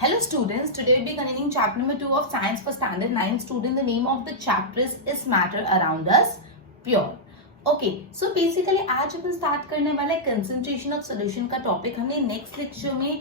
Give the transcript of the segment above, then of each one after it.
Hello students, today we'll be continuing chapter number 2 of science for standard 9 student. The name of the chapter is matter around us pure. Okay so basically आज अपन start करने वाला है concentration of solution का topic. हमने next lecture में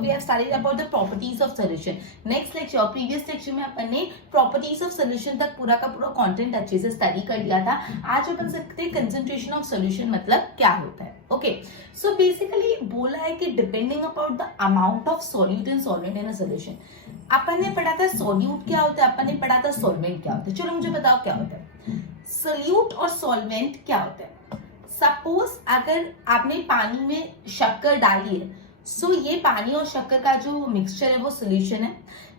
we have studied about the properties of solution. Next lecture previous lecture में अपन ने प्रॉपर्टीज ऑफ सॉल्यूशन तक पूरा का पूरा कंटेंट अच्छे से स्टडी कर लिया था. आज अपन सकते हैं कंसंट्रेशन ऑफ सॉल्यूशन मतलब क्या होता है. ओके सो बेसिकली बोला है कि depending about the amount of solute in solvent in a solution. अपन ने पढ़ा था सॉल्यूट क्या होता है, अपन ने पढ़ा था सॉल्वेंट क्या होता है. चलो मुझे बताओ क्या होता है. सोल्यूट और सॉल्वेंट क्या होता है. सपोज अगर आपने पानी में शक्कर डाली है, सो ये पानी और शक्कर का जो मिक्सचर है वो सोल्यूशन है.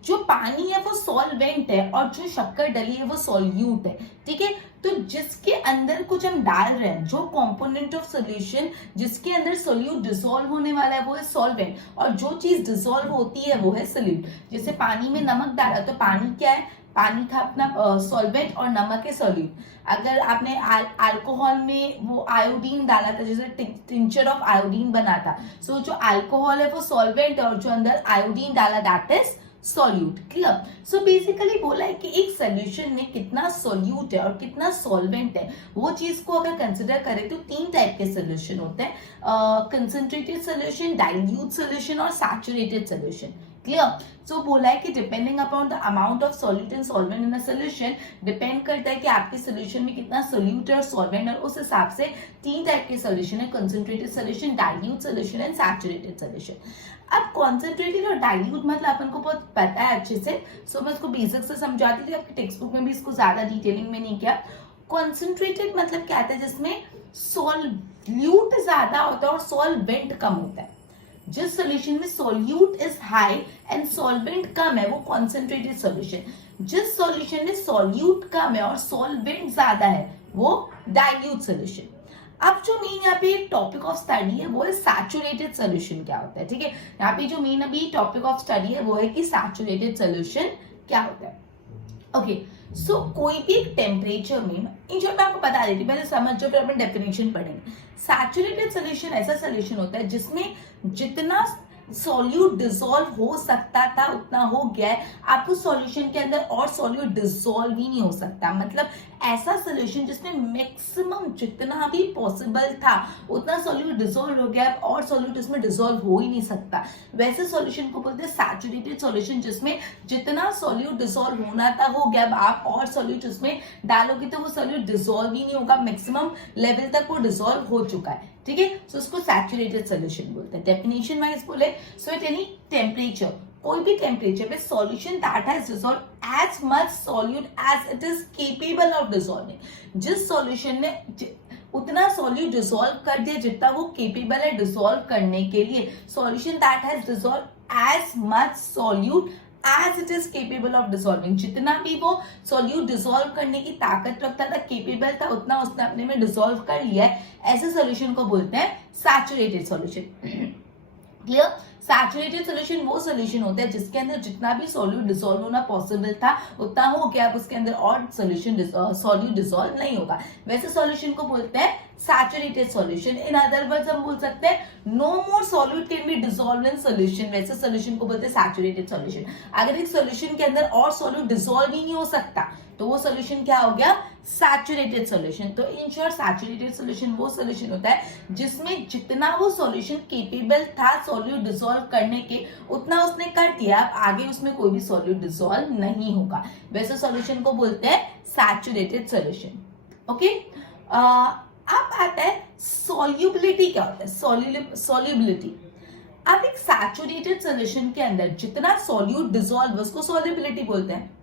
जो पानी है वो सॉल्वेंट है और जो शक्कर डली है वो सॉल्यूट है. ठीक है, तो जिसके अंदर कुछ हम डाल रहे हैं, जो कंपोनेंट ऑफ सॉल्यूशन जिसके अंदर सोल्यूट डिसॉल्व होने वाला है वो है सॉल्वेंट, और जो चीज डिसॉल्व होती है वो है सोल्यूट. जैसे पानी में नमक डाला तो पानी क्या है, पानी था अपना सॉल्वेंट और नमक है सॉल्यूट. अगर आपने अल्कोहल में वो आयोडीन डाला था, जैसे टिंचर ऑफ आयोडीन बना था, सो जो अल्कोहल है वो सॉल्वेंट और जो अंदर आयोडीन डाला that is solute. Clear. So basically बोला है कि एक सोल्यूशन में कितना सॉल्यूट है और कितना सॉल्वेंट है, वो चीज को अगर कंसिडर करें तो तीन टाइप के सोल्यूशन होते हैं. कंसंट्रेटेड सोल्यूशन, डाइल्यूट सोल्यूशन और सैचुरेटेड सोल्यूशन. क्लियर. सो बोला है कि depending upon the amount of solute and solvent in a solution, depend करता है कि आपके सोल्यूशन में कितना सॉल्यूट है और सॉल्वेंट है. उस हिसाब से तीन टाइप के सोल्यूशन है, concentrated solution, dilute solution and saturated solution. अब कॉन्सेंट्रेटेड और डाइल्यूट मतलब अपन को बहुत पता है अच्छे से, सो मैं इसको बेसिक से समझाती थी. आपकी टेक्स्ट बुक में भी इसको ज्यादा डिटेलिंग में नहीं किया. कॉन्सेंट्रेटेड मतलब क्या होता है, जिसमें सॉल्यूट ज्यादा होता है और सॉल्वेंट कम होता है. जिस सॉल्यूशन में solute is high and solvent कम है वो कॉन्सेंट्रेटेड सॉल्यूशन. जिस सॉल्यूशन में सॉल्यूट कम है और सॉल्वेंट ज्यादा है वो डाइल्यूट सॉल्यूशन. अब जो मेन यहाँ पे टॉपिक ऑफ स्टडी है वो है सैचुरेटेड सॉल्यूशन क्या होता है. ठीक है, यहाँ पे जो मेन अभी टॉपिक ऑफ स्टडी है वो है कि सैचुरेटेड सॉल्यूशन क्या होता है. ओके सो कोई भी एक टेम्परेचर में, इन शॉर्ट मैं आपको बता देती हूँ, पहले समझो फिर अपन डेफिनेशन पढ़ेंगे. सैचुरेटेड सॉल्यूशन ऐसा सॉल्यूशन होता है जिसमें जितना सॉल्यूट डिसॉल्व हो सकता था उतना हो गया है. आपको सॉल्यूशन के अंदर और सॉल्यूट डिसॉल्व ही नहीं हो सकता. मतलब ऐसा सॉल्यूशन जिसमें मैक्सिमम जितना भी पॉसिबल था उतना सॉल्यूट डिसॉल्व हो गया और सॉल्यूट इसमें डिसॉल्व हो ही नहीं सकता. वैसे सॉल्यूशन को बोलते हैं सैचुरेटेड सॉल्यूशन, जिसमें जितना सॉल्यूट डिसॉल्व होना था हो गया. आप और सॉल्यूट उसमें डालोगे तो वो सॉल्यूट डिसॉल्व ही नहीं होगा, मैक्सिमम लेवल तक वो डिसॉल्व हो चुका है. ठीक है, सो इसको सैचुरेटेड सॉल्यूशन बोलते हैं. डेफिनेशन वाइज बोले सो एट एनी टेम्परेचर, कोई भी टेम्परेचर में solution that has dissolve as much solute as it is capable of dissolving. जिस सॉल्यूशन ने उतना सॉल्यूट डिसॉल्व कर दिया जितना वो केपेबल है डिसॉल्व करने के लिए. Solution that has dissolve as much solute as it is capable of dissolving. जितना भी वो सॉल्यूट डिसॉल्व करने की ताकत रखता था, केपेबल था, उतना उसने अपने में डिसॉल्व कर लिया है. ऐसे सॉल्यूशन को बोलते हैं saturated solution. Clear. Saturated solution वो सॉल्यूशन होता है जिसके अंदर जितना भी सॉल्यूट डिसॉल्व होना पॉसिबल था उतना हो गया, अब उसके अंदर और सॉल्यूशन सॉल्यूट डिसॉल्व नहीं होगा. वैसे सॉल्यूशन को बोलते हैं saturated solution. In other words हम बोल सकते हैं no more solute can be dissolve in solution. वैसे सॉल्यूशन को बोलते हैं सैचुरेटेड सॉल्यूशन. अगर एक सॉल्यूशन के अंदर और सॉल्यूट डिसॉल्व ही नहीं हो सकता तो वो सॉल्यूशन क्या हो गया, सैचुरेटेड सॉल्यूशन. तो इन शॉर्ट सैचुरेटेड सॉल्यूशन वो सॉल्यूशन होता है जिसमें जितना वो सॉल्यूशन केपेबल था सॉल्यूट डिसॉल्व करने के उतना उसने कर दिया, अब आगे उसमें कोई भी सॉल्यूट डिसॉल्व नहीं होगा. वैसे सॉल्यूशन को बोलते हैं सैचुरेटेड सॉल्यूशन. ओके, अब आता है सॉल्युबिलिटी क्या होता है. सॉल्युबिलिटी. अब एक सैचुरेटेड सॉल्यूशन के अंदर जितना सॉल्यूट डिसॉल्व उसको सॉल्युबिलिटी बोलते हैं.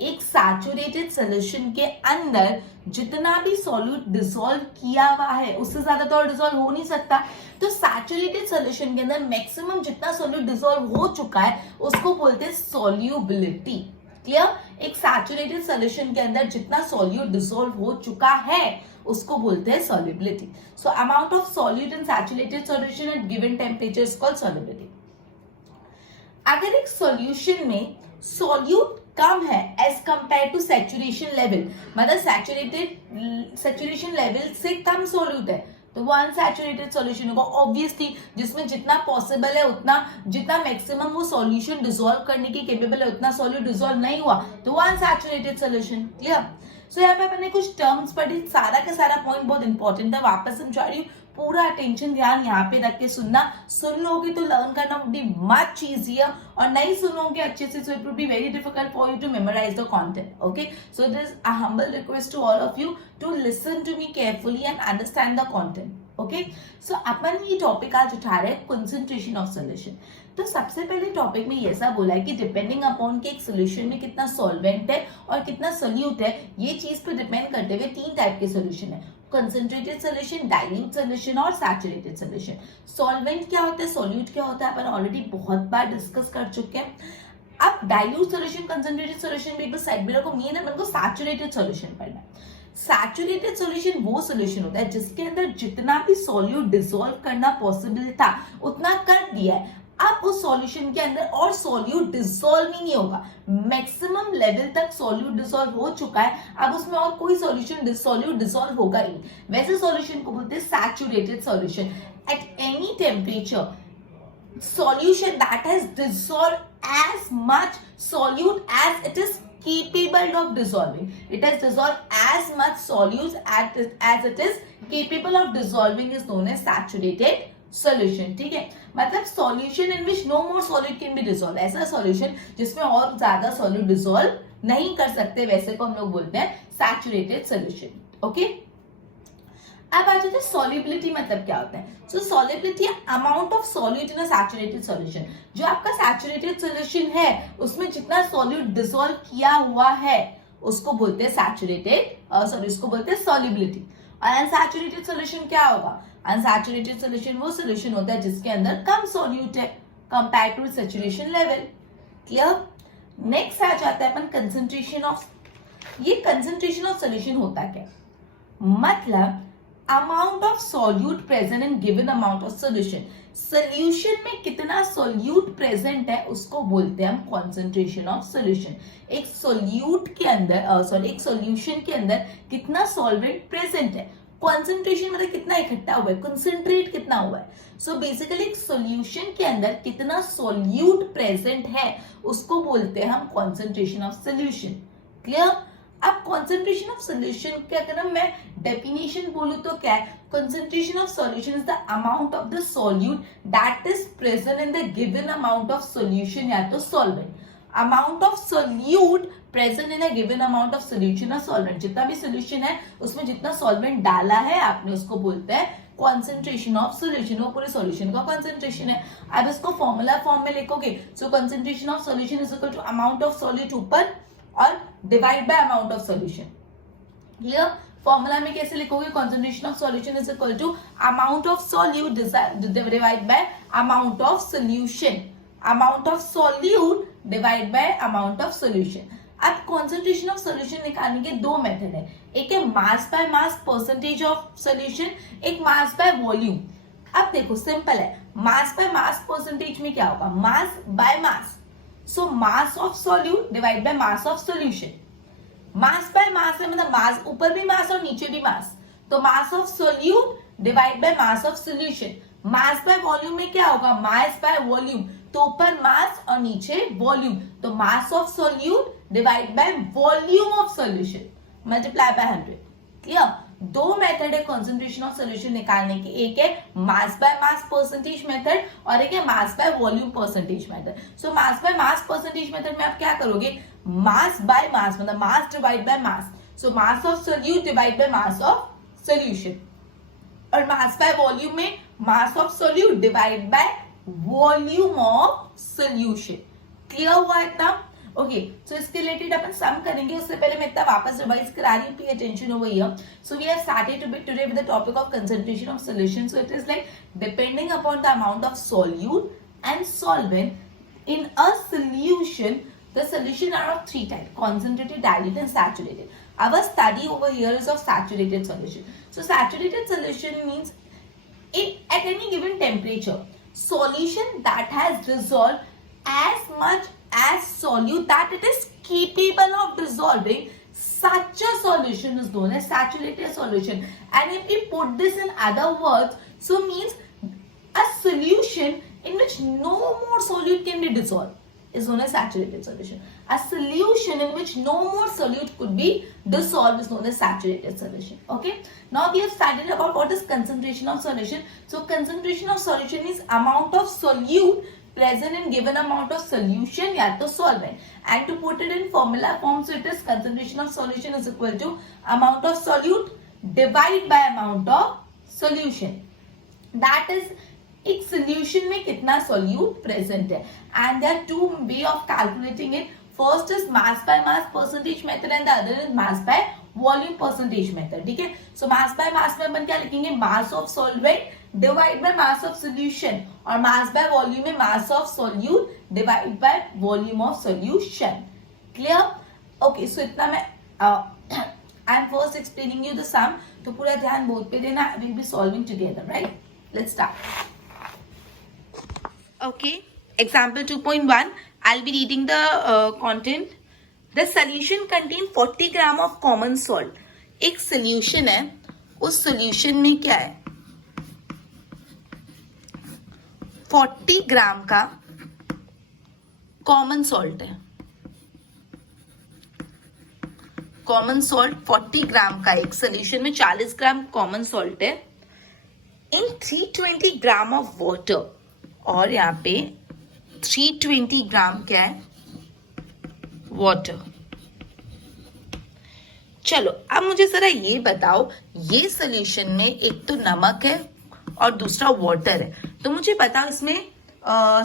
एक सैचुरेटेड सॉल्यूशन के अंदर जितना भी सॉल्यूट डिसॉल्व किया हुआ है उससे ज्यादा तो और डिसॉल्व हो नहीं सकता. तो सैचुरेटेड सॉल्यूशन के अंदर मैक्सिमम जितना सॉल्यूट डिसॉल्व हो चुका है उसको बोलते हैं सॉल्युबिलिटी. क्लियर. एक सैचुरेटेड सॉल्यूशन के अंदर जितना सॉल्यूट डिसॉल्व हो चुका है उसको बोलते हैं solubility. So amount of solute in saturated solution at given temperature is called solubility. अगर एक सॉल्यूशन में सॉल्यूट कम है as compare to saturation level, मतलब सैचुरेशन लेवल से कम सॉल्यूट है तो वो अनसैचुरेटेड सॉल्यूशन होगा ऑब्वियसली, जिसमें जितना पॉसिबल है उतना, जितना मैक्सिमम वो सॉल्यूशन डिसॉल्व करने की केपेबल है उतना सॉल्यूट डिसॉल्व नहीं हुआ तो वो अनसैचुरेटेड सॉल्यूशन। क्लियर? सो यहाँ पे अपने कुछ टर्म्स पढ़ी, सारा का सारा पॉइंट बहुत इंपॉर्टेंट है, वापस समझा रही हूँ, पूरा अटेंशन ध्यान यहाँ पे रख के सुनना, सुन लोगे तो लर्न करना वुड बी मच इजियर, और नहीं सुनोगे अच्छे से so it would be very difficult for you to memorize the content. Okay, so it is a humble request to all of you to listen to me carefully and understand the content. Okay, so अपन ये topic आज उठा रहे हैं concentration of solution. तो सबसे पहले topic में ये ऐसा बोला है कि डिपेंडिंग अपॉन के एक सोल्यूशन में कितना सॉल्वेंट है और कितना सोल्यूट है, ये चीज पे डिपेंड करते हुए तीन टाइप के सोल्यूशन है, कंसंट्रेटेड सॉल्यूशन, डाइल्यूट सॉल्यूशन और सैचुरेटेड सॉल्यूशन। सॉल्वेंट क्या होता है, सोल्यूट क्या होता है, अपन ऑलरेडी बहुत बार डिस्कस कर चुके हैं। अब डाइल्यूट सॉल्यूशन, कंसंट्रेटेड सॉल्यूशन भी एक बार साइड में रखो, मेन अपन को सैचुरेटेड सॉल्यूशन पढ़ना है। सैचुरेटेड सॉल्यूशन वो सॉल्यूशन होता है जिसके अंदर जितना भी सॉल्यूट डिसॉल्व करना पॉसिबल था उतना कर दिया है, अब उस सॉल्यूशन के अंदर और सॉल्यूट डिसॉल्व ही नहीं होगा, मैक्सिमम लेवल तक सॉल्यूट डिसॉल्व हो चुका है, अब उसमें और कोई सॉल्यूशन सॉल्यूट डिसॉल्व होगा ही, वैसे सॉल्यूशन को बोलते हैं saturated solution. At any temperature solution that has dissolved as much solute as it is capable of dissolving. It has dissolved as much solute as it is capable of dissolving is known as saturated solution. ठीक है, मतलब solution in which no more solute can be dissolved, ऐसा solution जिसमें और ज्यादा solute dissolve नहीं कर सकते, वैसे को हम लोग बोलते हैं saturated solution. Okay? अब आ जाते हैं सॉल्युबिलिटी, मतलब क्या होता है। So solubility amount of solute in a saturated solution, जो आपका सैचुरेटेड सॉल्यूशन है उसमें जितना सॉल्यूट डिसॉल्व किया हुआ है उसको बोलते हैं सैचुरेटेड, सॉरी उसको बोलते हैं सॉल्युबिलिटी। और अनसैचुरेटेड सॉल्यूशन क्या होगा, अनसैचुरेटेड सॉल्यूशन वो सॉल्यूशन होता है जिसके अंदर कम सॉल्यूट है compare to saturation level. Clear? Next आ जाता है अपन कंसंट्रेशन ऑफ, ये कंसंट्रेशन ऑफ सॉल्यूशन होता क्या, मतलब amount of solute present in given amount of solution, solution में कितना सॉल्यूट प्रेजेंट है उसको बोलते हैं हम कॉन्सेंट्रेशन ऑफ सोल्यूशन। एक सोल्यूट के अंदर सॉरी एक सोल्यूशन के अंदर कितना सॉल्वेंट प्रेजेंट है, कॉन्सेंट्रेशन मतलब कितना इकट्ठा हुआ है, कंसंट्रेट कितना हुआ है। सो बेसिकली एक सोल्यूशन के अंदर कितना सॉल्यूट प्रेजेंट है उसको बोलते हैं हम कॉन्सेंट्रेशन ऑफ सोल्यूशन। क्लियर? अब कॉन्सेंट्रेशन ऑफ सोल्यूशन क्या, अगर मैं डेफिनेशन बोलूं तो क्या है, concentration of solution is the amount of the solute that is present in the given amount of solution या तो solvent. Amount of solute present in a given amount of solution और सॉल्वेंट, जितना भी solution है उसमें जितना solvent डाला है आपने उसको बोलते हैं कॉन्सेंट्रेशन ऑफ सॉल्यूशन, वो पूरे सॉल्यूशन का कॉन्सेंट्रेशन है। अब इसको फॉर्मूला फॉर्म में लिखोगे, so concentration of solution is equal to amount of solute ऊपर और divide by amount of solution. Clear? Formula में कैसे लिखोगे, concentration of solution is equal to amount of solute divide by amount of solution, amount of solute divide by amount of solution. अब concentration of solution निकालने के दो method है, एक है mass by mass percentage of solution, एक mass by volume. अब देखो सिंपल है, मास बाय मास परसेंटेज में क्या होगा, मास by mass, so mass of solute divide by mass of solution, mass by mass है मतलब मास ऊपर भी मास और नीचे भी मास, तो mass of solute divide by mass of solution। mass by volume में क्या होगा, mass by volume, तो ऊपर मास और नीचे वॉल्यूम, तो mass of solute divide by volume of solution multiply by 100। Clear? दो मेथड है कंसंट्रेशन ऑफ सॉल्यूशन निकालने के, एक है mass by mass percentage method और एक है mass by volume percentage method. So mass by mass percentage method में आप क्या करोगे, मास बाय मास मतलब mass divide by mass, so mass of solute divide by mass of solution, और mass by volume में mass of solute divide by volume of solution. Clear हुआ इतना? Okay, सो इसके रिलेटेड अपन सम करेंगे, उससे पहले मैं इतना वापस रिवाइज करा रही हूँ, pay attention over here. So we have started today with the topic of concentration of solution. So it is like depending upon the amount of solute and solvent in a solution, the solution are of three types: concentrated, dilute and saturated. Our study over here is of saturated solution. So saturated solution means at any given temperature, solution that has dissolved as much as solute that it is capable of dissolving such a solution is known as saturated solution. And if we put this in other words, so means a solution in which no more solute can be dissolved is known as saturated solution. A solution in which no more solute could be dissolved is known as saturated solution. Okay. Now we have studied about what is concentration of solution. So concentration of solution is amount of solute present in given amount of solution या तो solvent. And to put it in formula form, so it is concentration of solution is equal to amount of solute divided by amount of solution. That is एक solution में कितना solute present है. And there are two way of calculating it. First is mass by mass percentage method and the other is mass by volume percentage method. ठीक है. So mass by mass में अपन क्या लिखेंगे, mass of solvent divide by mass of solution, और mass by volume में mass of solute divide by volume of solution. Clear? Okay. So इतना मैं I am first explaining you the sum, तो पूरा ध्यान बोर्ड पे देना. We will be solving together, right? Let's start. Okay. Example 2.1. I will be reading the content. The solution contain 40 gram of common salt. एक solution है, उस solution में क्या है, 40 ग्राम का कॉमन सॉल्ट है. कॉमन सॉल्ट 40 ग्राम का, एक सोल्यूशन में 40 ग्राम कॉमन सॉल्ट है इन 320 ग्राम ऑफ वाटर. और यहाँ पे 320 ग्राम क्या है, वाटर. चलो अब मुझे जरा ये बताओ, ये सोल्यूशन में एक तो नमक है और दूसरा वाटर है. तो मुझे बताओ इसमें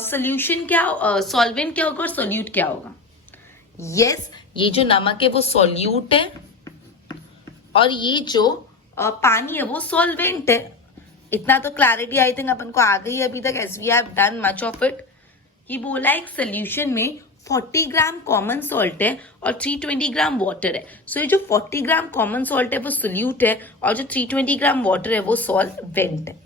सोल्यूशन क्या, सॉल्वेंट क्या होगा और सोल्यूट क्या होगा. यस, ये जो नमक है वो सोल्यूट है और ये जो पानी है वो सॉल्वेंट है. इतना तो क्लैरिटी आई थिंक अपन को आ गई अभी तक, as we have done much of it. ये बोला एक सोल्यूशन में 40 ग्राम कॉमन सॉल्ट है और 320 ग्राम वाटर है. सो ये जो 40 ग्राम कॉमन सॉल्ट है वो सोल्यूट है और जो 320 ग्राम वाटर है वो सॉल्वेंट है.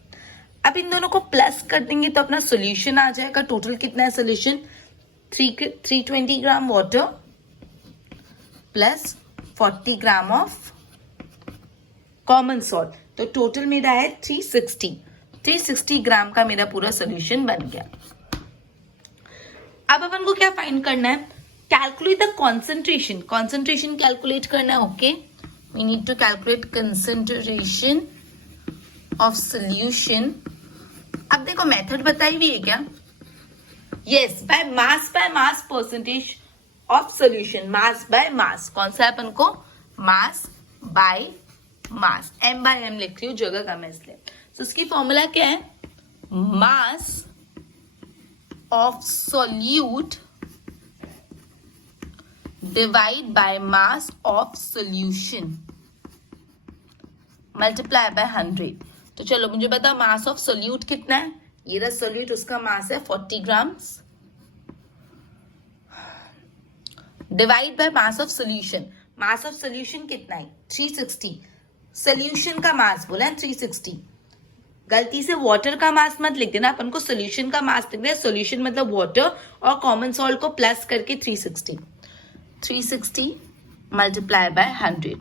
अब इन दोनों को प्लस कर देंगे तो अपना सोल्यूशन आ जाएगा. टोटल कितना है solution, 320 gram water plus 40 gram of common salt. तो टोटल मेरा है 360 ग्राम का मेरा पूरा सोल्यूशन बन गया. अब अपन को क्या फाइंड करना है, calculate the concentration. Concentration calculate करना है. Okay, we need to calculate concentration of solution. अब देखो मेथड बताई हुई है क्या, yes, by mass percentage of solution. Mass by mass, कौन सा है अपन को, mass by mass. m by m लिख रही हूँ, जगह कम है इसलिए. तो इसकी फॉर्मूला क्या है, मास of solute divide by mass of solution multiply by 100. तो चलो मुझे बताओ मास ऑफ सोल्यूट कितना है. ये रहा सोल्यूट, उसका मास है 40 grams divide by mass of solution. Mass of solution कितना है, 360. सोल्यूशन का मास बोला है 360. गलती से वाटर का मास मत लिख देना, अपन को सोल्यूशन का मास लिख देना. सोल्यूशन मतलब वाटर और कॉमन सॉल्ट को प्लस करके 360 multiply by 100.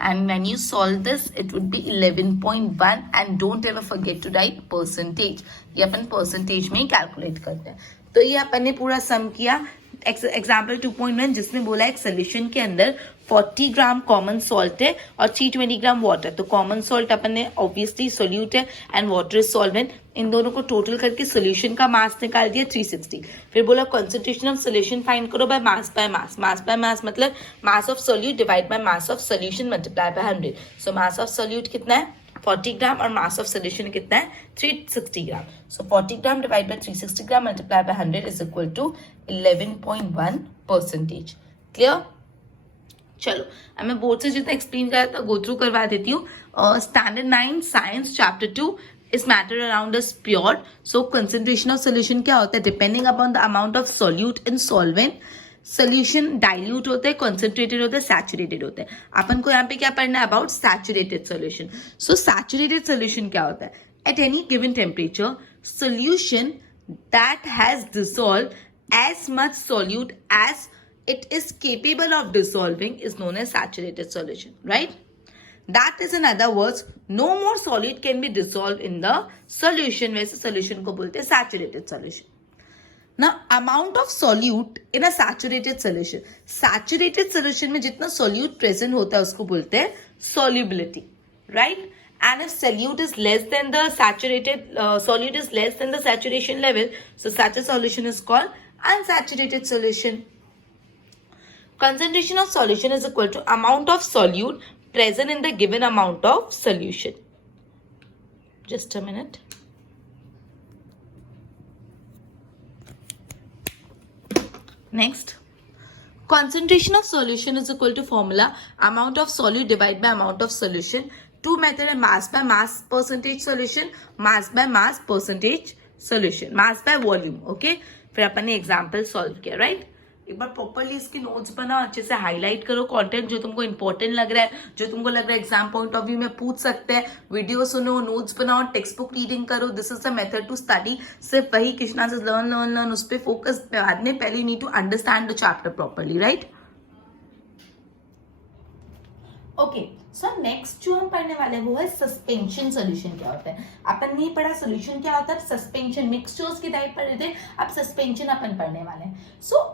And when you solve this, it would be 11.1. And don't ever forget to write percentage. ये अपन percentage में ही calculate करते हैं. तो ये अपन ने पूरा सम किया. एग्जाम्पल 2.1 जिसमें बोला एक सोल्यूशन के अंदर 40 ग्राम कॉमन सॉल्ट है और 320 ग्राम वाटर. तो कॉमन सॉल्ट अपन ने ऑब्वियसली सोल्यूट है एंड वाटर इज सॉल्वेंट. इन दोनों को टोटल करके सोल्यूशन का मास निकाल दिया 360. फिर बोला कॉन्सेंट्रेशन ऑफ सोल्यूशन फाइंड करो by mass by mass. Mass by mass मतलब mass of solute divide by mass of solution multiply by 100. So mass of solute कितना है, 40 ग्राम, और मास ऑफ सोल्यूशन कितना है, 360 gram. So 40 gram divide by 360 gram multiply by 100 is equal to 11.1%. Clear? चलो अब मैं board से जितना एक्सप्लेन करा था गो थ्रू करवा देती हूँ. Standard 9 science chapter 2 is matter around us pure. So concentration of solution क्या होता है, depending upon the amount of solute in solvent. Solution dilute होते हैं, कॉन्सेंट्रेटेड होते हैं, सैचुरेटेड होते हैं. अपन को यहाँ पे क्या पढ़ना है, about saturated solution. So saturated solution क्या होता है, at any given temperature solution that has dissolve as much solute as it is capable of dissolving is known as saturated solution, right? That is, in other words, no more solid can be dissolved in the solution. वैसे solution को बोलते हैं saturated solution. Now, amount of solute in a saturated solution. Saturated solution में जितना solute present होता है उसको बोलते हैं solubility, right? And if solute is less than the saturated, solute is less than the saturation level, so such a solution is called unsaturated solution. Concentration of solution is equal to amount of solute present in the given amount of solution. Just a minute. Next, concentration of solution is equal to formula amount of solute divided by amount of solution. Two method है mass by mass percentage solution, mass by mass percentage solution, mass by volume. Okay, फिर अपन ने example solve किया, right? एक बार properly इसकी notes बना, अच्छे से highlight करो कंटेंट जो तुमको इंपॉर्टेंट लग रहा है, जो तुमको लग रहा है एग्जाम पॉइंट ऑफ व्यू में पूछ सकते हैं. वीडियो सुनो, नोट्स बनाओ, टेक्स्ट बुक रीडिंग करो. This is the method to study. सिर्फ वही कृष्णा से लर्न लर्न लर्न, उस पर फोकस बाद में. पहले you need to understand the chapter properly, right? Okay, so next जो हम पढ़ने वाले हैं वो है सस्पेंशन सोल्यूशन. क्या होता है अपन नहीं पढ़ा. सोल्यूशन क्या होता है? सस्पेंशन. मिक्सचर्स की टाइप पढ़े थे, अब सस्पेंशन अपन पढ़ने वाले हैं. सो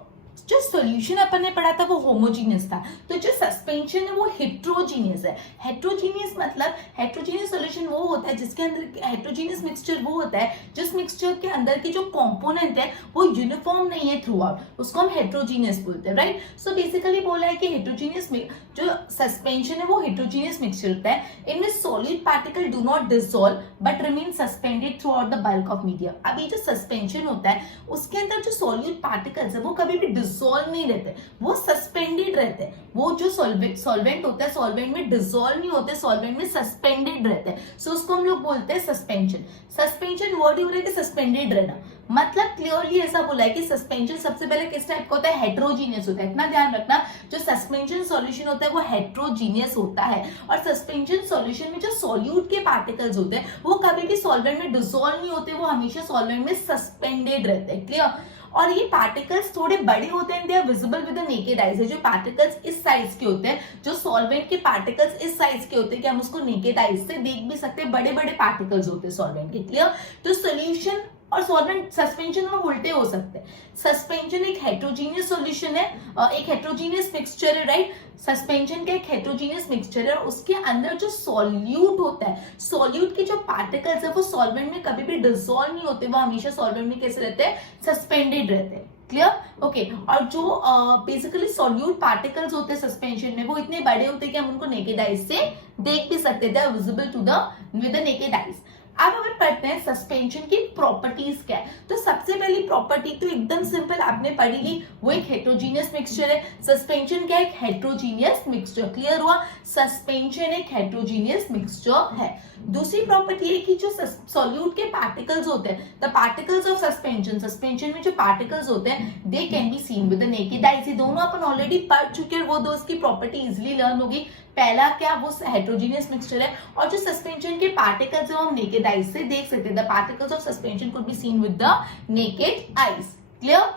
जो सॉल्यूशन अपन ने पढ़ा था वो होमोजीनियस था, तो जो सस्पेंशन है वो हेट्रोजीनियस है. हेट्रोजीनियस मतलब हेट्रोजीनियस सॉल्यूशन वो होता है जिसके अंदर, हेट्रोजीनियस मिक्सचर वो होता है जिस मिक्सचर के अंदर की जो कंपोनेंट है वो यूनिफॉर्म नहीं है थ्रू आउट, उसको हम हेट्रोजीनियस बोलते हैं, राइट? सो बेसिकली बोला है कि हेट्रोजीनियस जो सस्पेंशन है वो हेट्रोजीनियस मिक्सचर होता है. इनमें solid particle do not dissolve but remain suspended through out the bulk of medium. अभी जो सस्पेंशन होता है उसके अंदर जो सॉलिड पार्टिकल्स है वो कभी भी डिसॉल्व नहीं रहते, वो सस्पेंडेड रहते हैं. वो जो सॉल्वेंट होता है सॉल्वेंट में डिसॉल्व नहीं होते, सॉल्वेंट में सस्पेंडेड रहते हैं. सो उसको हम लोग बोलते हैं सस्पेंशन. सस्पेंशन वर्ड ही हो रहा है कि सस्पेंडेड रहना, मतलब क्लियरली ऐसा बोला है कि सस्पेंशन सबसे पहले किस टाइप का होता है? हेट्रोजीनियस होता है. इतना ध्यान रखना, जो सस्पेंशन सॉल्यूशन होता है वो हेट्रोजीनियस होता है. और सस्पेंशन सॉल्यूशन में जो सॉल्यूट के पार्टिकल्स होते हैं वो कभी भी सॉल्वेंट में डिसॉल्व नहीं होते, वो हमेशा सॉल्वेंट में सस्पेंडेड रहते हैं. क्लियर? और ये पार्टिकल्स थोड़े बड़े होते हैं, they are visible with the naked eyes. जो पार्टिकल्स इस साइज के होते हैं, जो सॉल्वेंट के पार्टिकल्स इस साइज के होते हैं कि हम उसको नेकेड आईज से देख भी सकते हैं. बड़े बड़े पार्टिकल्स होते हैं सॉल्वेंट के. क्लियर? तो सोल्यूशन और सॉल्वेंट सस्पेंशन में उल्टे हो सकते हैं. सस्पेंशन एक हेट्रोजीनियस सॉल्यूशन है, एक हेट्रोजीनियस मिक्सचर है, राइट? सस्पेंशन का एक हेट्रोजीनियस मिक्सचर है और उसके अंदर जो सॉल्यूट होता है, सॉल्यूट के जो पार्टिकल्स है वो सॉल्वेंट में कभी भी डिसॉल्व नहीं होते, वो हमेशा सॉल्वेंट में कैसे रहते हैं? सस्पेंडेड रहते हैं. क्लियर? ओके. और जो बेसिकली सॉल्यूट पार्टिकल्स होते हैं सस्पेंशन में वो इतने बड़े होते हैं कि हम उनको नेकेड आईज से देख भी सकते थे, visible to the with the naked eyes. अब हम पढ़ते हैं सस्पेंशन की प्रॉपर्टीज क्या है. तो सबसे पहली प्रॉपर्टी तो एकदम सिंपल आपने पढ़ी ली, वो एक हेट्रोजीनियस मिक्सचर है. सस्पेंशन क्या है? एक हेट्रोजीनियस मिक्सचर. क्लियर हुआ? सस्पेंशन एक हेट्रोजीनियस मिक्सचर है. दूसरी प्रॉपर्टी है कि जो सॉल्यूट के पार्टिकल्स होते हैं, the particles of suspension, suspension में जो पार्टिकल्स होते हैं they can be seen with the naked eyes. दोनों अपन ऑलरेडी पढ़ चुके हैं, वो दो उसकी प्रॉपर्टी इजिली लर्न होगी. पहला क्या? वो हेट्रोजीनियस मिक्सचर है और जो सस्पेंशन के पार्टिकल्स है वो हम नेकेड आईज से देख सकते हैं. The particles of suspension could be seen with the naked eyes. Clear?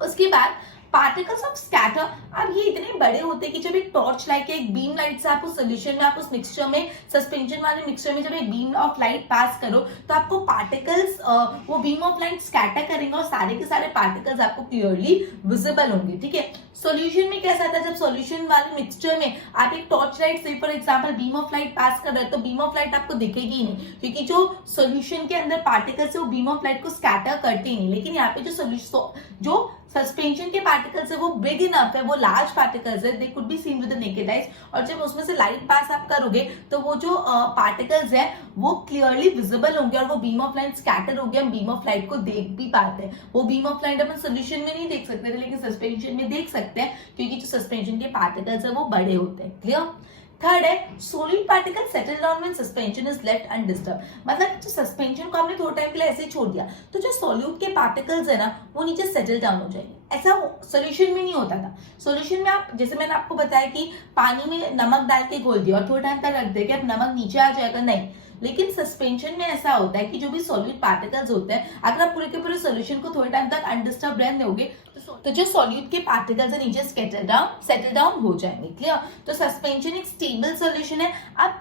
उसके बाद पार्टिकल्स ऑफ स्कैटर. अब ये इतने बड़े होते हैं कि जब एक टॉर्च लाइट या एक बीम लाइट से आप उस सोल्यूशन में, आप उस मिक्सचर में, सस्पेंशन वाले मिक्सचर में जब एक बीम ऑफ लाइट पास करो तो आपको पार्टिकल्स वो बीम ऑफ लाइट स्कैटर करेंगे और सारे के सारे पार्टिकल्स आपको क्लियरली विजिबल होंगे. ठीक है? सॉल्यूशन में कैसा था? जब सॉल्यूशन वाले मिक्सचर में आप एक टॉर्च लाइट से for example beam of light pass कर रहे हैं तो बीम ऑफ लाइट आपको दिखेगी ही नहीं, क्योंकि जो सॉल्यूशन के अंदर पार्टिकल्स है वो बीम ऑफ लाइट को स्कैटर करते ही नहीं. लेकिन यहाँ पे जो सस्पेंशन के पार्टिकल्स है वो बिग इनफ है, वो लार्ज पार्टिकल्स है, they could be seen with the naked eyes. और जब उसमें से लाइट पास आप करोगे तो वो जो पार्टिकल्स है वो क्लियरली विजिबल होंगे और वो बीम ऑफ लाइट स्कैटर हो गया, हम बीम ऑफ लाइट को देख भी पाते हैं. वो beam of light upon solution में नहीं देख सकते थे लेकिन सस्पेंशन में देख सकते हैं, क्योंकि जो सस्पेंशन के पार्टिकल्स है वो बड़े होते हैं. क्लियर? थर्ड है solid particle settle down when suspension is left undisturbed. मतलब जो सस्पेंशन को हमने थोड़ा टाइम के लिए ऐसे ही छोड़ दिया तो जो सॉल्यूट के पार्टिकल्स है ना वो नीचे सेटल डाउन हो जाएंगे. ऐसा सॉल्यूशन में नहीं होता था। सॉल्यूशन में आप, जैसे मैंने आपको बताया कि पानी में नमक डाल के घोल दिया और थोड़ा टाइम तक रख दे कि अब नमक नीचे आ जाएगा, नहीं। लेकिन सस्पेंशन में ऐसा होता है कि जो भी सॉल्यूट पार्टिकल्स होते हैं, अगर आप पूरे के पूरे सॉल्यूशन को थोड़े टाइम तक अनडिस्टर्ब रहने दोगे तो जो सॉल्यूट के पार्टिकल्स है नीचे सेटल डाउन हो जाएंगे। क्लियर? तो सस्पेंशन एक स्टेबल सॉल्यूशन है। अब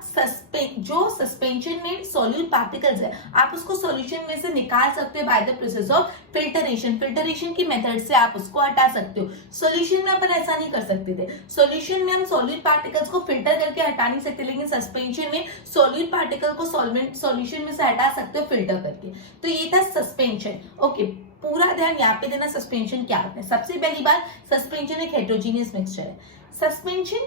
जो सस्पेंशन में सॉल्यूट पार्टिकल्स है, आप उसको सॉल्यूशन में से निकाल सकते हो by the process of filtration की मेथड से आप उसको हटा सकते हो। सॉल्यूशन में अपन ऐसा नहीं कर सकते थे। सॉल्यूशन में हम सॉल्यूट पार्टिकल्स को फिल्टर करके हटा नहीं सकते, लेकिन सस्पेंशन में सॉल्यूट पार्टिकल को सॉल्यूशन में से हटा सकते हो फिल्टर करके। तो ये था सस्पेंशन। ओके, पूरा ध्यान यहाँ पे देना, सस्पेंशन क्या होता है। सबसे पहली बात, सस्पेंशन एक हेटेरोजीनियस मिक्सचर है। सस्पेंशन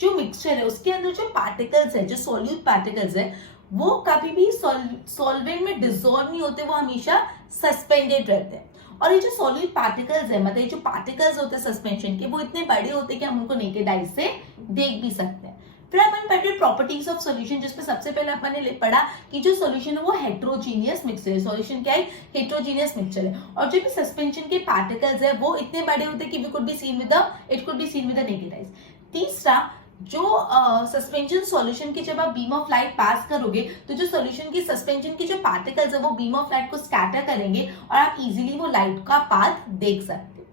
जो मिक्सचर है उसके अंदर जो पार्टिकल्स है, जो सॉल्यूट पार्टिकल्स है, वो कभी भी सॉल्वेंट में डिसॉल्व नहीं होते, वो हमेशा सस्पेंडेड रहते हैं। और ये जो सॉल्यूट पार्टिकल्स है, मतलब ये जो पार्टिकल्स होते हैं सस्पेंशन के, वो इतने बड़े होते हैं कि हम उनको नेकेड आई से देख भी सकते हैं। फिर अपन पढ़े प्रॉपर्टीज ऑफ सॉल्यूशन, जिसमें सबसे पहले अपन ने पढ़ा कि जो सॉल्यूशन है वो हेटेरोजीनियस मिक्सचर है। सॉल्यूशन क्या है? हेटेरोजीनियस मिक्सचर है। और जो भी सस्पेंशन के पार्टिकल्स है वो इतने बड़े होते हैं कि it could be seen with the naked eyes. तीसरा, जो सस्पेंशन सॉल्यूशन की जब आप बीम ऑफ लाइट पास करोगे तो जो सॉल्यूशन की सस्पेंशन की जो पार्टिकल्स है वो बीम ऑफ लाइट को स्कैटर करेंगे और आप इजीली वो लाइट का पाथ देख सकते हो।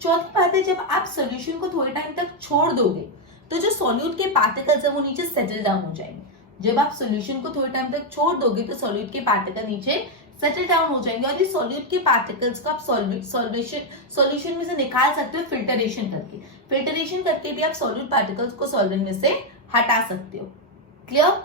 चौथी बात है, जब आप सॉल्यूशन को थोड़े टाइम तक छोड़ दोगे तो जो सॉल्यूट के पार्टिकल्स है वो नीचे सेटल डाउन हो जाएंगे। जब आप सॉल्यूशन को थोड़े टाइम तक छोड़ दोगे तो सॉल्यूट के पार्टिकल नीचे सेटल डाउन हो जाएंगे और ये सॉल्यूट के पार्टिकल्स को आप सॉल्यूशन में से निकाल सकते हो फिल्टरेशन करके भी आप सॉल्यूट पार्टिकल्स को सॉल्वेंट में से हटा सकते हो। क्लियर?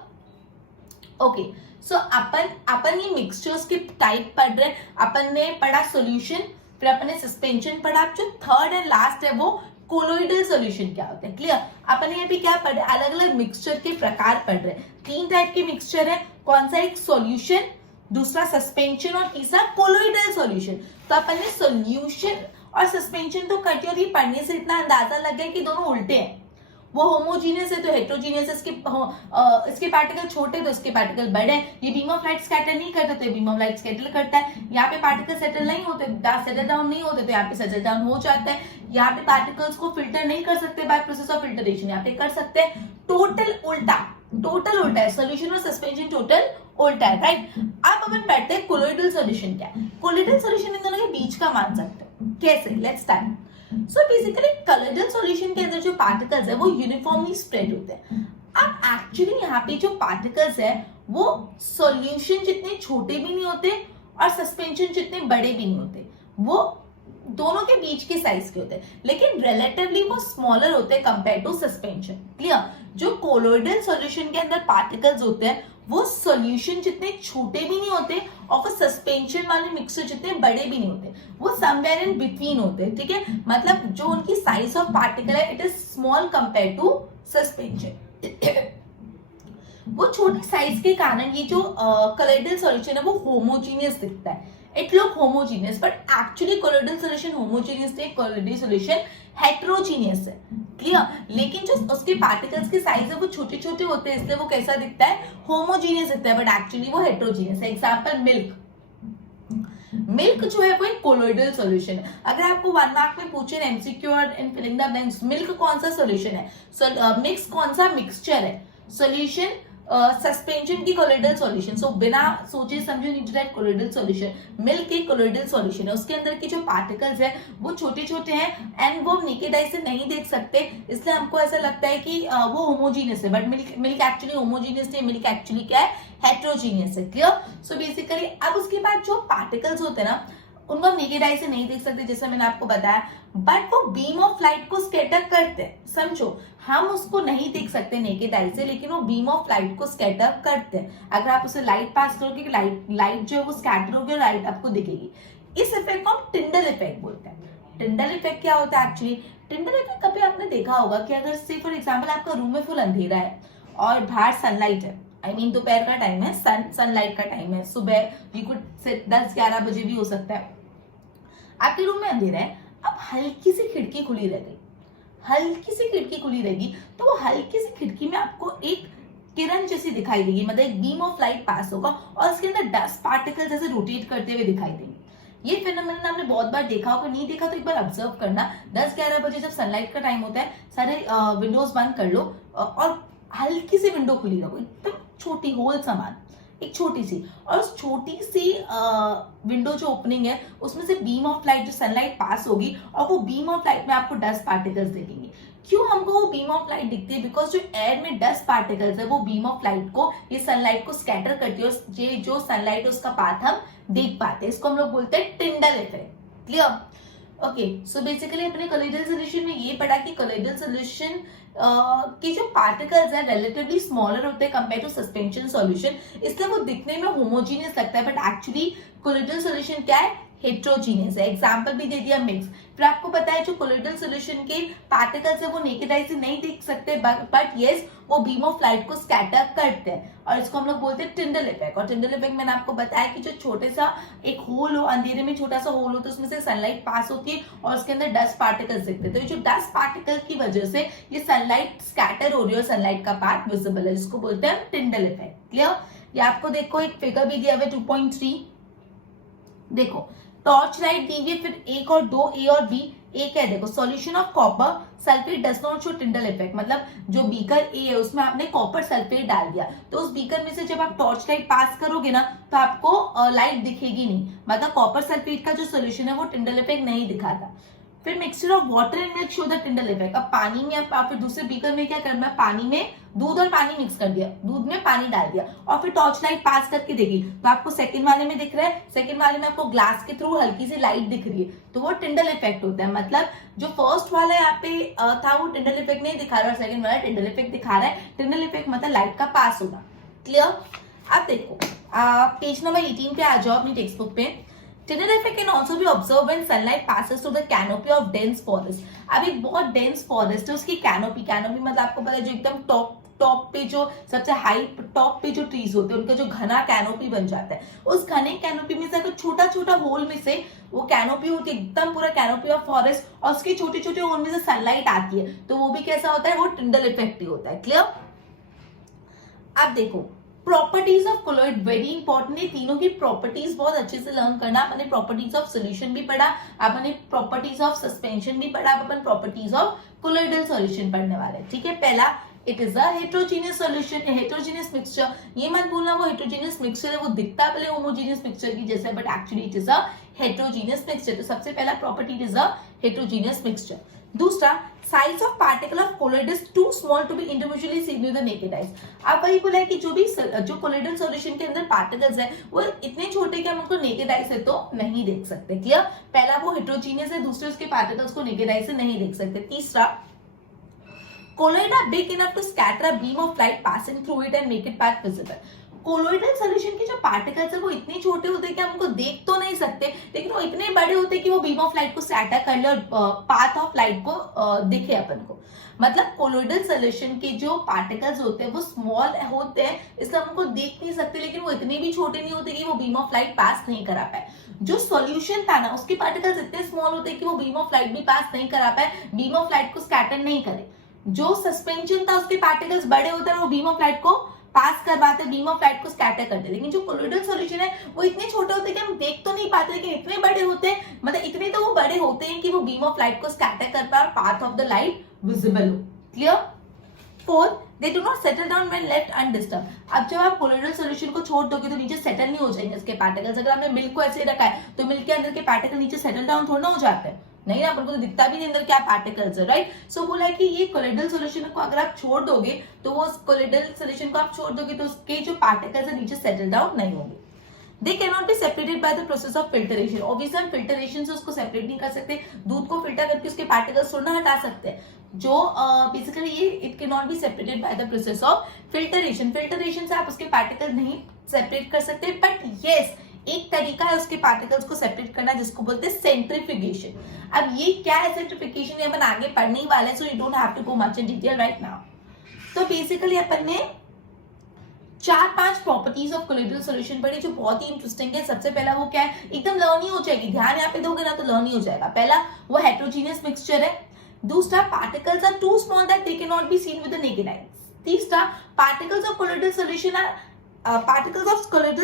ओके, सो अपन ये मिक्सचर्स के टाइप पढ़ रहे हैं। अपन ने पढ़ा सॉल्यूशन, फिर अपन ने सस्पेंशन पढ़ा। जो थर्ड एंड लास्ट है वो कोलोइडल सॉल्यूशन क्या होता है। क्लियर? अपन ये भी क्या पढ़ रहे, अलग अलग मिक्सचर के प्रकार पढ़ रहे हैं। 3 टाइप के मिक्सचर है। कौन सा? एक सॉल्यूशन, दूसरा सस्पेंशन और तीसरा कोलोइडल सॉल्यूशन। तो अपन ने सॉल्यूशन और सस्पेंशन तो कटी, और ये पढ़ने से इतना अंदाजा लग गया कि दोनों उल्टे हैं। वो होमोजीनियस है तो हेटेरोजीनियस है। इसके पार्टिकल छोटे तो इसके पार्टिकल बड़े हैं। ये बीम ऑफ लाइट स्कैटर नहीं करता तो ये बीम ऑफ लाइट स्कैटर करता है। यहाँ पे पार्टिकल सेटल नहीं होते, सेटल डाउन नहीं होते तो यहाँ पे सेटल डाउन हो जाता है। यहाँ पे पार्टिकल्स को फिल्टर नहीं कर सकते बाय प्रोसेस ऑफ फिल्टरेशन, यहाँ पे कर सकते हैं। टोटल उल्टा है। सॉल्यूशन और सस्पेंशन टोटल उल्टा है, राइट? अब अपन बैठते हैं कोलोइडल सॉल्यूशन क्या है। कोलोइडल सॉल्यूशन इन दोनों के बीच का मान सकते हो। कैसे? Let's start. So basically colloidal solution के अंदर जो पार्टिकल्स है वो यूनिफॉर्मली स्प्रेड होते हैं। अब एक्चुअली यहाँ पे जो पार्टिकल्स है वो सॉल्यूशन जितने छोटे भी नहीं होते और सस्पेंशन जितने बड़े भी नहीं होते, वो दोनों के बीच के साइज के होते हैं, लेकिन रिलेटिवली वो स्मॉलर होते हैं कंपेयर टू सस्पेंशन। क्लियर? जो कोलोइडल सॉल्यूशन के अंदर पार्टिकल्स होते हैं वो सॉल्यूशन जितने छोटे भी नहीं होते और वो सस्पेंशन वाले मिक्सचर जितने बड़े भी नहीं होते, वो समवेयर इन बिटवीन होते हैं। ठीक है? मतलब जो उनकी साइज ऑफ पार्टिकल है it is small compare to suspension. वो छोटे साइज के कारण ये जो कोलोइडल सॉल्यूशन है वो होमोजीनियस दिखता है। It look homogeneous, but actually colloidal solution homogeneous नहीं, कोलोइडल सॉल्यूशन हेटेरोजीनियस है। क्लियर? लेकिन जो उसके पार्टिकल्स की साइज है वो छोटे छोटे होते हैं, इसलिए वो कैसा दिखता है? होमोजीनियस दिखता है, बट एक्चुअली वो हेटेरोजीनियस है। एग्जांपल मिल्क जो है वो एक कोलोइडल सॉल्यूशन है। अगर आपको 1 मार्क में पूछे एमसीक्यू और in filling the blanks, milk कौन सा सॉल्यूशन है, मिक्स कौन सा मिक्सचर है, सॉल्यूशन सस्पेंशन की कोलोइडल सॉल्यूशन। सो बिना सोचे समझे need to write colloidal solution. Milk एक कोलोइडल सॉल्यूशन है, उसके अंदर की जो पार्टिकल्स है वो छोटे छोटे हैं एंड वो नेकेड आई से नहीं देख सकते, इसलिए हमको ऐसा लगता है कि वो होमोजीनियस है, बट मिल्क एक्चुअली होमोजीनियस नहीं, मिल्क एक्चुअली क्या है? हेटेरोजीनियस है। क्लियर? सो बेसिकली अब उसके बाद जो पार्टिकल्स होते हैं ना उनको हम नेकेड आई से नहीं देख सकते, जैसे मैंने आपको बताया, बट वो बीम ऑफ लाइट को स्कैटर करते हैं। समझो, हम उसको नहीं देख सकते नेकेड आई से, लेकिन वो बीम ऑफ लाइट को स्कैटर करते हैं। अगर आप उसे लाइट पास करोगे, लाइट जो है वो स्कैटर होगी और लाइट आपको दिखेगी। इस इफेक्ट को हम टिंडल इफेक्ट बोलते हैं। टिंडल इफेक्ट क्या होता है एक्चुअली? टिंडल इफेक्ट कभी आपने देखा होगा कि अगर से फॉर एग्जाम्पल आपका रूम में फुल अंधेरा है और बाहर सनलाइट है, आई मीन दोपहर का टाइम है, सनलाइट का टाइम है, सुबह यू कुड से 10-11 बजे भी हो सकता है, आपके रूम में अंधेरा है, अब हल्की सी खिड़की खुली रह गई, तो वो हल्की सी खिड़की में आपको एक किरण जैसी दिखाई देगी, मतलब एक बीम ऑफ लाइट पास होगा और उसके अंदर डस्ट पार्टिकल जैसे रोटेट करते हुए दिखाई देंगे। ये फिनोमेनन आपने बहुत बार देखा होगा, नहीं देखा तो एक बार ऑब्जर्व करना। 10-11 बजे जब सनलाइट का टाइम होता है, सारे विंडोज बंद कर लो और हल्की सी विंडो खुली रखो, एकदम छोटी होल समान, एक छोटी सी, और उस छोटी सी विंडो जो ओपनिंग है उसमें से बीम ऑफ लाइट, जो सनलाइट पास होगी, और वो बीम ऑफ लाइट में आपको डस्ट पार्टिकल्स दिखेंगे। क्यों हमको वो बीम ऑफ लाइट दिखती है? बिकॉज जो एयर में डस्ट पार्टिकल्स है वो बीम ऑफ लाइट को, ये सनलाइट को स्कैटर करती है, और ये जो सनलाइट है उसका पाथ हम देख पाते हैं। इसको हम लोग बोलते हैं Tyndall effect. Clear? Okay, so basically अपने कोलोइडल सॉल्यूशन में ये पढ़ा कि कोलोइडल सॉल्यूशन के जो पार्टिकल्स है रिलेटिवली स्मॉलर होते हैं कंपेयर टू सस्पेंशन सॉल्यूशन, इसलिए वो दिखने में होमोजीनियस लगता है, बट एक्चुअली कोलोइडल सॉल्यूशन क्या है? हेट्रोजीनियस है। एग्जांपल भी दे दिया मिक्स। फिर आपको पता है जो कोलोइडल सॉल्यूशन के पार्टिकल्स है वो नेकेड आई से नहीं देख सकते, बट यस वो बीम ऑफ लाइट को स्कैटर करते हैं, और इसको हम लोग बोलते हैं टिंडल इफेक्ट। और टिंडल इफेक्ट मैंने आपको बताया कि जो छोटे सा एक होल हो, अंधेरे में छोटा सा होल हो, तो उसमें से सनलाइट पास होती है और उसके अंदर डस्ट पार्टिकल्स दिखते हैं। तो ये जो डस्ट पार्टिकल की वजह से ये सनलाइट स्कैटर हो रही है और सनलाइट का पाथ विजिबल है, जिसको बोलते हैं टिंडल इफेक्ट। क्लियर? ये आपको देखो एक फिगर भी दिया हुआ है 2.3, देखो टॉर्च लाइट दी हुई है, फिर एक और दो, ए और बी। एक है देखो, solution of copper sulphate does not show Tyndall effect, मतलब जो बीकर ए है उसमें आपने कॉपर सल्फेट डाल दिया, तो उस बीकर में से जब आप टॉर्च लाइट पास करोगे ना तो आपको लाइट दिखेगी नहीं, मतलब कॉपर सल्फेट का जो सोल्यूशन है वो टिंडल इफेक्ट नहीं दिखाता। फिर mixture of water and milk show the Tyndall effect. अब पानी में आप फिर दूसरे बीकर में क्या करना है, पानी में दूध और पानी मिक्स कर दिया, दूध में पानी डाल दिया, और फिर टॉर्च लाइट पास करके देखी तो आपको सेकंड वाले में दिख रहा है, सेकंड वाले में आपको ग्लास के थ्रू हल्की सी लाइट दिख रही है, तो वो टिंडल इफेक्ट होता है। मतलब जो फर्स्ट वाला यहाँ पे था वो टिंडल इफेक्ट नहीं दिखा रहा है, सेकंड वाला टिंडल इफेक्ट दिखा रहा है। टिंडल इफेक्ट मतलब लाइट का पास होगा। क्लियर? अब देखो पेज नंबर 18 पे आ जाओ अपनी टेक्स्ट बुक पे। Tidal effect can also be observed when sunlight passes through the canopy of dense forest. अब एक बहुत dense forest है, उसकी canopy मतलब आपको पता है जो एकदम टॉप पे जो सबसे हाई टॉप पे जो ट्रीज होते हैं उनका जो घना कैनोपी बन जाता है, उस घने कैनोपी में से अगर छोटा छोटा होल में से वो कैनोपी होती है, एकदम पूरा कैनोपी ऑफ फॉरेस्ट, और उसके छोटे छोटे होल में से सनलाइट आती है, तो वो भी कैसा होता है? वो टिंडल इफेक्ट ही होता है। क्लियर? अब देखो properties of colloid very important है, तीनों की प्रॉपर्टीज बहुत अच्छे से लर्न करना। आपने प्रॉपर्टीज ऑफ सोल्यूशन भी पढ़ा, आपने प्रॉपर्टीज ऑफ सस्पेंशन भी पढ़ा, अपन प्रॉपर्टीज ऑफ कोलोइडल सॉल्यूशन पढ़ने वाले। ठीक है, पहला it is a heterogeneous solution, heterogeneous mixture. ये मत भूलना वो हेट्रोजीनियस मिक्सचर है, वो दिखता पहले होमोजीनियस मिक्सचर की जैसे, but actually it is a heterogeneous mixture. तो सबसे पहला property it is a heterogeneous mixture. दूसरा, size of particle of colloid is too small to be individually seen with the naked eyes. आप वही बोला है कि जो कोलोइडल सॉल्यूशन के अंदर पार्टिकल्स है वो इतने छोटे कि हम उनको नेकेड आई से तो नहीं देख सकते। क्लियर? पहला वो हेट्रोजीनियस है, दूसरे उसके पार्टिकल्स को नेकेड आई से नहीं देख सकते। तीसरा, colloid are big enough to scatter a beam of light passing through it and make it path visible. Colloidal solution के जो पार्टिकल्स है वो इतने छोटे होते हैं कि हम उनको देख तो नहीं सकते, लेकिन वो इतने बड़े होते हैं कि वो बीम ऑफ लाइट को स्कैटर कर ले और पाथ ऑफ लाइट को दिखे अपन को। मतलब कोलोइडल सॉल्यूशन के जो पार्टिकल्स होते हैं वो स्मॉल होते हैं, इसलिए हम उनको देख नहीं सकते, लेकिन वो इतने भी छोटे नहीं होते कि वो बीम ऑफ लाइट पास नहीं करा पाए। जो सॉल्यूशन था ना उसके पार्टिकल्स इतने स्मॉल होते हैं कि वो बीम ऑफ लाइट भी पास नहीं करा पाए, बीम ऑफ लाइट को स्कैटर नहीं करे। जो सस्पेंशन था उसके पार्टिकल्स बड़े होते हैं, वो बीम ऑफ लाइट को पास करवाते, बीम ऑफ लाइट को स्कैटर करते। लेकिन जो कोलोइडल सॉल्यूशन है वो इतने छोटे होते हैं कि हम देख तो नहीं पाते, लेकिन इतने बड़े होते हैं, मतलब इतने तो वो बड़े होते हैं कि वो बीम ऑफ लाइट को स्कैटर कर पाए और path of the light visible हो। Clear? Fourth, they do not settle down when left undisturbed. अब जब आप कोलोइडल सॉल्यूशन को छोड़ दोगे तो नीचे सेटल नहीं हो जाएंगे इसके पार्टिकल्स। अगर आपने मिल्क को ऐसे रखा है तो मिल्क के अंदर के पार्टिकल नीचे सेटल डाउन थोड़ा ना हो जाते हैं, नहीं ना, अपन को तो दिखता भी नहीं अंदर क्या पार्टिकल्स है, राइट? सो बोला है कि ये कोलोइडल सॉल्यूशन को अगर आप छोड़ दोगे तो वो कोलोइडल सॉल्यूशन को आप छोड़ दोगे तो उसके जो पार्टिकल्स है नीचे सेटल डाउन नहीं होंगे। दे can not be separated by the process of filtration. Obviously हम फिल्टरेशन से उसको सेपरेट नहीं कर सकते, दूध को फिल्टर करके उसके पार्टिकल्स थोड़ा हटा सकते हैं। जो बेसिकली ये it can not be separated by the process of filtration. Filtration से आप उसके पार्टिकल नहीं सेपरेट कर सकते, बट यस एक तरीका है उसके पार्टिकल्स को सेपरेट करना जिसको बोलते हैं सेंट्रीफ्यूगेशन। अब ये क्या है सेंट्रीफ्यूगेशन, ये अपन आगे पढ़ने ही वाले हैं, so you don't have to go much in detail right now. तो बेसिकली अपन ने 4-5 प्रॉपर्टीज ऑफ कोलोइडल सॉल्यूशन पढ़ी जो बहुत ही इंटरेस्टिंग है। सबसे पहला वो क्या है, एकदम लर्न ही हो जाएगी, ध्यान यहाँ पे दोगे ना तो लर्न ही हो जाएगा। पहला वो हेट्रोजीनियस मिक्सचर है। दूसरा, particles are too small that they can not be seen with the naked eye. तीसरा, particles of colloidal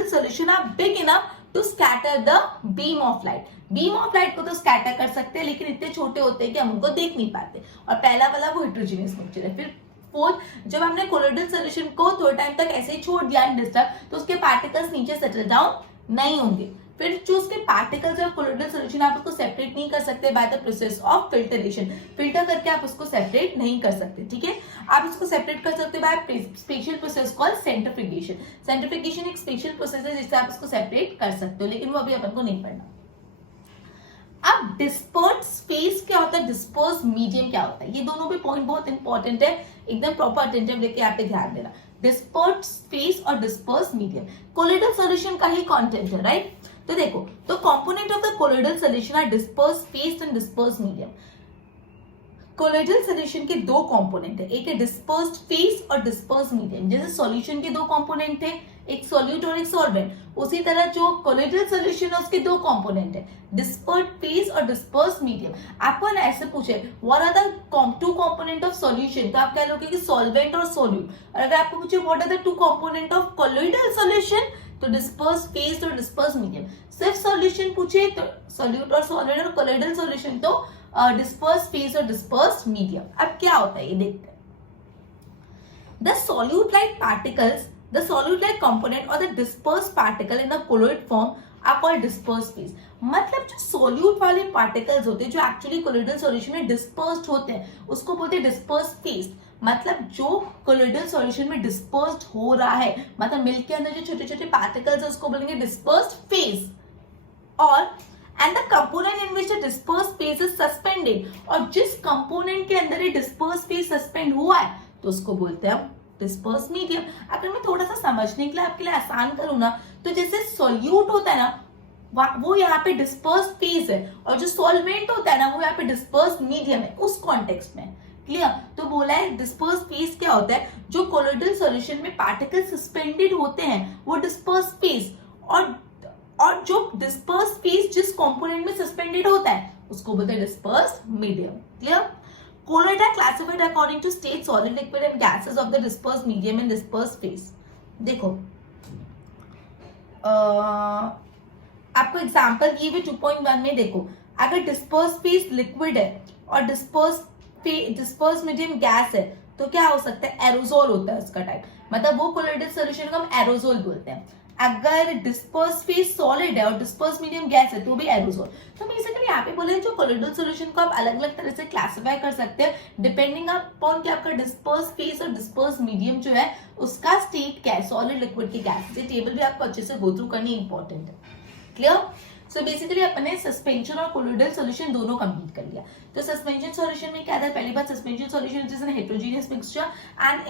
solution are big enough to scatter the beam of light. Beam of light को तो scatter कर सकते हैं लेकिन इतने छोटे होते हैं कि हम उनको देख नहीं पाते। और पहला वाला वो हेट्रोजीनियस मिक्सचर है। फिर फोर्थ, जब हमने कोलोइडल सॉल्यूशन को थोड़ा टाइम तक ऐसे ही छोड़ दिया डिस्टर्ब, तो उसके पार्टिकल्स नीचे सेटल डाउन नहीं होंगे। फिर जो उसके पार्टिकल्स ऑफ कोलोइडल सॉल्यूशन आप उसको सेपरेट नहीं कर सकते by the process of filtration. Filter करके आप उसको सेपरेट नहीं कर सकते, ठीक है। आप इसको सेपरेट कर सकते बाय स्पेशल प्रोसेस कॉल्ड सेंट्रिफिकेशन। सेंट्रिफिकेशन एक स्पेशल प्रोसेस है जिससे आप उसको सेपरेट कर सकते हो, लेकिन वो अभी अपन को नहीं पढ़ना। अब डिस्पर्स फेस क्या होता है, डिस्पर्स मीडियम क्या होता है, ये दोनों भी पॉइंट बहुत इंपॉर्टेंट है, एकदम प्रॉपर अटेंटिव लेके यहाँ पे ध्यान देना। डिस्पर्स फेस और डिस्पर्स मीडियम कोलोइडल सॉल्यूशन का ही कंटेंट है, राइट। तो देखो, तो component of the colloidal solution are disperse phase and disperse medium. Colloidal solution के दो कंपोनेंट है, एक है डिस्पर्स्ड फेस और डिस्पर्स मीडियम। जैसे सॉल्यूशन के दो कंपोनेंट थे, एक सॉल्यूट और एक सॉल्वेंट, उसी तरह जो कोलोइडल सॉल्यूशन है उसके दो कंपोनेंट है, डिस्पर्स्ड फेस और डिस्पर्स मीडियम। आपको ना ऐसे पूछे what are the two component of solution, तो आप क्या लोगे कि सॉल्वेंट और सॉल्यूट। और अगर आपको पूछे what are the two component of colloidal solution, तो डिस्पर्स फेस और डिस्पर्स मीडियम। सिर्फ सॉल्यूशन पूछे तो सॉल्यूट और सॉल्वेंट, और कोलोइडल सॉल्यूशन तो डिस्पर्स फेस और डिस्पर्स मीडियम। अब क्या होता है ये देखते हैं। The solute like particles, the solute like component और the disperse particle in the colloid form are called disperse phase. मतलब जो सॉल्यूट वाले पार्टिकल्स होते हैं जो एक्चुअली कोलोइडल सॉल्यूशन में डिस्पर्स्ड होते हैं उसको बोलते हैं डिस्पर्स फेस। मतलब जो कोलोइडल सॉल्यूशन में डिस्पर्स्ड हो रहा है, मतलब मिल्क के अंदर जो छोटे छोटे पार्टिकल्स है उसको बोलेंगे डिस्पर्स्ड फेस। और and the component in which the disperse phase is suspended, और जिस कंपोनेंट के अंदर ये डिस्पर्स फेस सस्पेंड हुआ है तो उसको बोलते हैं हम डिस्पर्स मीडियम। अगर मैं थोड़ा सा समझने के लिए आपके लिए आसान करूं ना, तो जैसे सॉल्यूट होता है ना वो यहाँ पे डिस्पर्स फेस है, और जो सॉल्वेंट होता है ना वो यहाँ पे डिस्पर्स मीडियम है, उस कॉन्टेक्स्ट में। क्लियर। तो बोला है डिस्पर्स फेस क्या होता है, जो कोलोइडल सॉल्यूशन में पार्टिकल सस्पेंडेड होते हैं वो डिस्पर्स फेस, और जो डिस्पर्स फेस जिस कंपोनेंट में सस्पेंडेड होता है उसको बोलते हैं disperse medium. Clear. Colloid are classified according to state, solid, liquid and gases of the dispersed medium and dispersed phase. देखो आपको एग्जांपल ये भी 2.1 में देखो, अगर डिस्पर्स फेस लिक्विड है और डिस्पर्स मीडियम गैस है तो क्या हो सकता है, एरोजोल होता है उसका टाइप, मतलब वो कोलोइडल सॉल्यूशन को हम एरोजोल बोलते हैं। अगर डिस्पर्स फेस सॉलिड है और डिस्पर्स मीडियम गैस है तो भी एरोजोल। तो बेसिकली यहाँ पे बोले जो कोलोइडल सॉल्यूशन को आप अलग अलग तरह से क्लासिफाई कर सकते हैं डिपेंडिंग अपॉन कि आपका डिस्पर्स फेस और डिस्पर्स मीडियम जो है उसका स्टेट क्या है, सॉलिड, लिक्विड की गैस। ये टेबल भी आपको अच्छे से गो थ्रू करनी इंपॉर्टेंट है। क्लियर। सो बेसिकली अपने सस्पेंशन और कोलोइडल सॉल्यूशन दोनों कंप्लीट कर लिया। तो सस्पेंशन सॉल्यूशन में क्या था, पहली बात suspension solution is an heterogeneous mixture and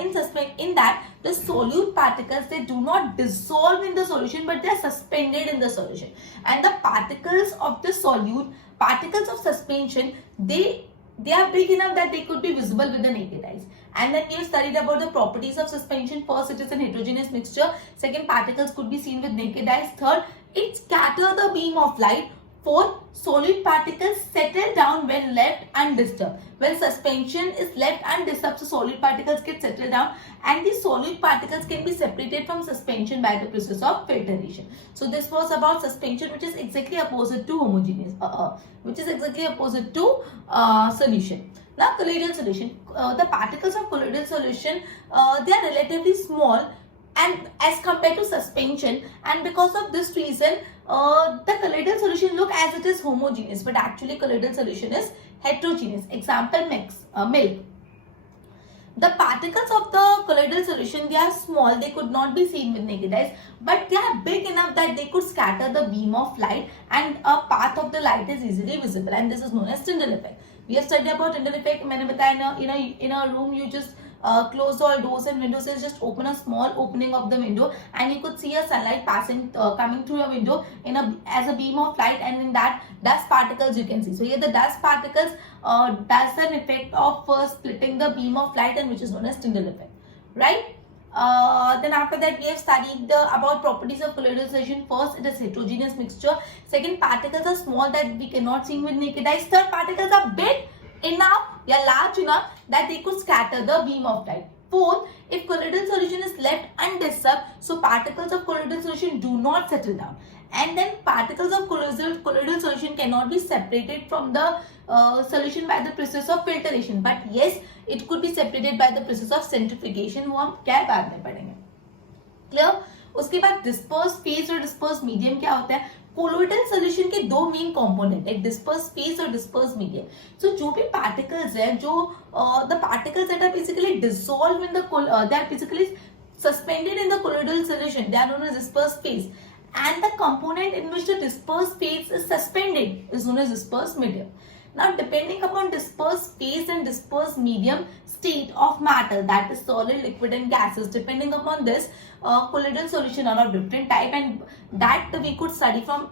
in that the solute particles they do not dissolve in the solution but they are suspended in the solution, and the particles of the solute, particles of suspension, they are big enough that they could be visible with the naked eyes. And then we have studied about the properties of suspension. First, it is an heterogeneous mixture. Second, particles could be seen with naked eyes. Third, it scatters the beam of light. Fourth, solid particles settle down when left undisturbed. When suspension is left undisturbed, so solid particles get settled down, and these solid particles can be separated from suspension by the process of filtration. So this was about suspension, which is exactly opposite to homogeneous, which is exactly opposite to solution. Now colloidal solution, the particles of colloidal solution, they are relatively small and as compared to suspension, and because of this reason the colloidal solution look as it is homogeneous, but actually colloidal solution is heterogeneous. Example, milk. The particles of the colloidal solution, they are small, they could not be seen with naked eyes, but they are big enough that they could scatter the beam of light, and a path of the light is easily visible, and this is known as Tyndall effect. We have studied about Tyndall effect. मैंने बताया in a room you just close all doors and windows, is just open a small opening of the window and you could see a sunlight passing coming through your window as a beam of light, and in that dust particles you can see. So here the dust particles does an effect of splitting the beam of light, and which is known as Tyndall effect, right? Then after that we have studied about properties of colloidal solution. First, it is heterogeneous mixture. Second, particles are small that we cannot see with naked eyes. Third, particles are big enough, large enough that they could scatter the beam of light. Fourth, if colloidal solution is left undisturbed, so particles of colloidal solution do not settle down. And then particles of colloidal solution cannot be separated from the solution by the process of filtration, but yes, it could be separated by the process of centrifugation. वो हम क्या बाद में पढ़ेंगे. Clear? उसके बाद disperse phase और disperse medium क्या होता है. कोलोइडल सोल्यूशन के दो मेन कंपोनेंट है, डिस्पर्स फेज और डिस्पर्स मीडियम. सो जो भी पार्टिकल्स है, जो the particles that are basically dissolve in the they are basically suspended in the colloidal solution, they are known as dispersed phase, and the component in which the dispersed phase is suspended is known as dispersed medium. Now, depending upon dispersed phase and dispersed medium state of matter, that is solid, liquid and gases, depending upon this, colloidal solution are of different type, and that we could study from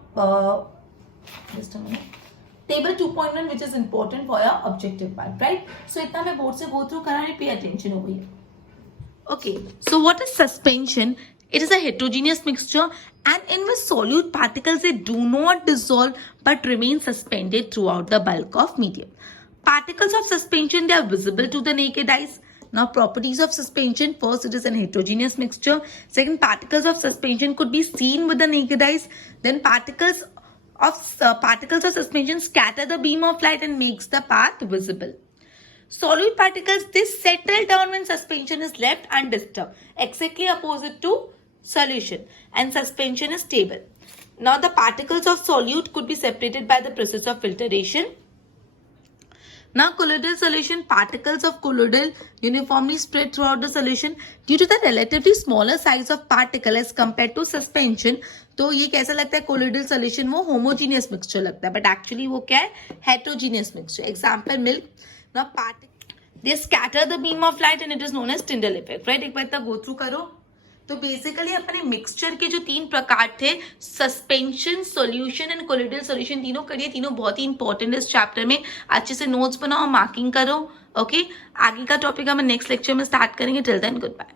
just a minute. Table 2.1, which is important for your objective part, right? So, इतना मैं board से go through करा रही, pay attention over here. Okay, so what is suspension? It is a heterogeneous mixture, and in which solute particles, they do not dissolve but remain suspended throughout the bulk of medium. Particles of suspension, they are visible to the naked eyes. Now, properties of suspension: first, it is an heterogeneous mixture. Second, particles of suspension could be seen with the naked eyes. Then, particles of suspension scatter the beam of light and makes the path visible. Solute particles, they settle down when suspension is left undisturbed, exactly opposite to solution, and suspension is stable. Now, the particles of solute could be separated by the process of filtration. Now, colloidal solution, particles of colloidal uniformly spread throughout the solution due to the relatively smaller size of particle as compared to suspension. तो ये कैसा लगता है, colloidal solution वो homogeneous mixture लगता है, but actually वो क्या है, heterogeneous mixture. Example milk. Now, they scatter the beam of light and it is known as Tyndall effect, right? एक बार इतना go through करो. तो बेसिकली अपने मिक्सचर के जो तीन प्रकार थे, suspension, solution and colloidal solution, तीनों करिए. तीनों बहुत ही इंपॉर्टेंट है इस चैप्टर में. अच्छे से नोट्स बनाओ, मार्किंग करो. ओके, आगे का टॉपिक हम नेक्स्ट लेक्चर में स्टार्ट करेंगे. Till then good bye.